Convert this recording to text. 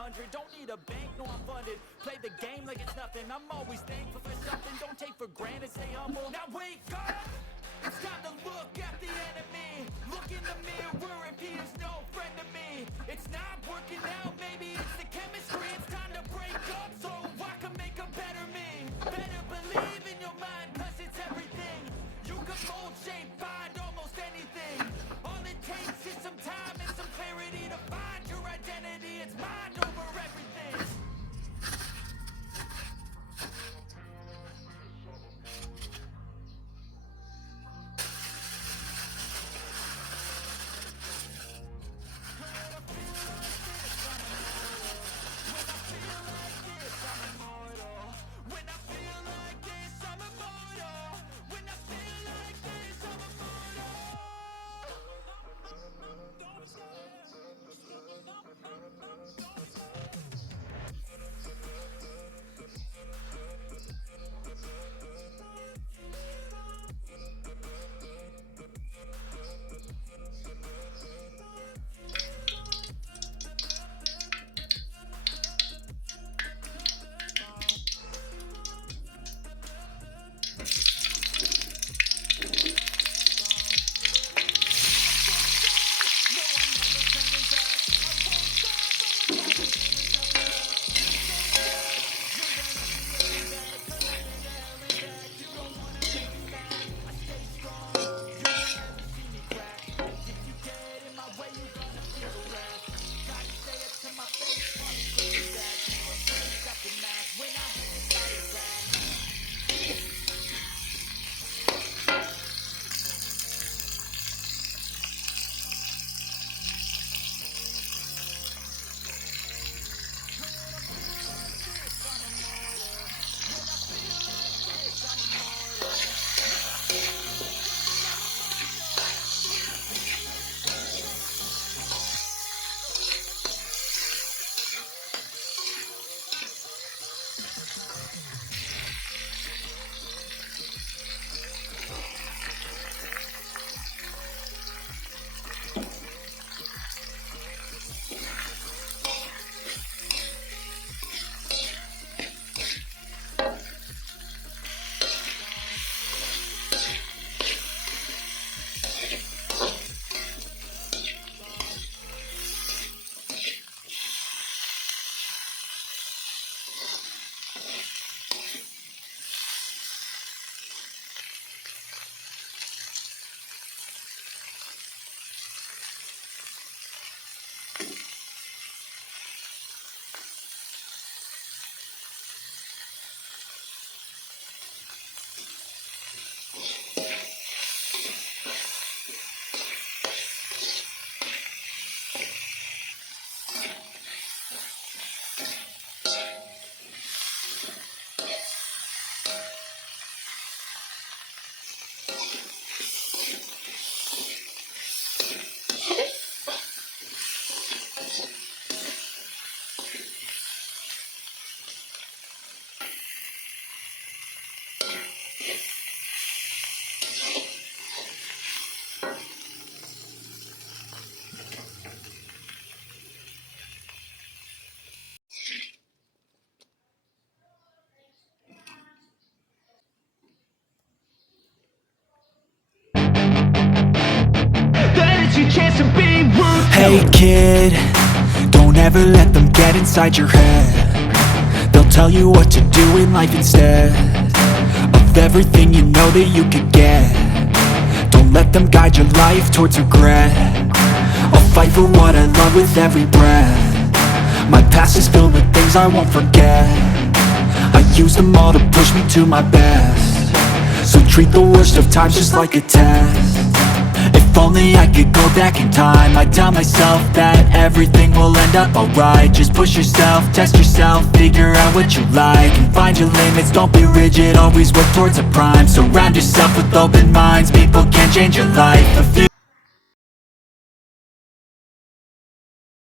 100. Don't need a bank, no I'm funded. Play the game like it's nothing. I'm always thankful for something. Don't take for granted, stay humble. Now wake up! It's time to look at the enemy. Look in the mirror if he is no friend to me. It's not working out, maybe it's the chemistry. It's time to break up so I can make a better me. Better believe in your mind, cause it's everything. You can mold, shape, find almost anything. All it takes is some time and some clarity to find your identity. It's mind over everything. Hey kid, don't ever let them get inside your head. They'll tell you what to do in life instead of everything you know that you could get. Don't let them guide your life towards regret. I'll fight for what I love with every breath. My past is filled with things I won't forget. I use them all to push me to my best. So treat the worst of times just like a test. If only I could go back in time, I'd tell myself that everything will end up alright. Just push yourself, test yourself, figure out what you like, and find your limits, don't be rigid, always work towards a prime. Surround yourself with open minds, people can change your life.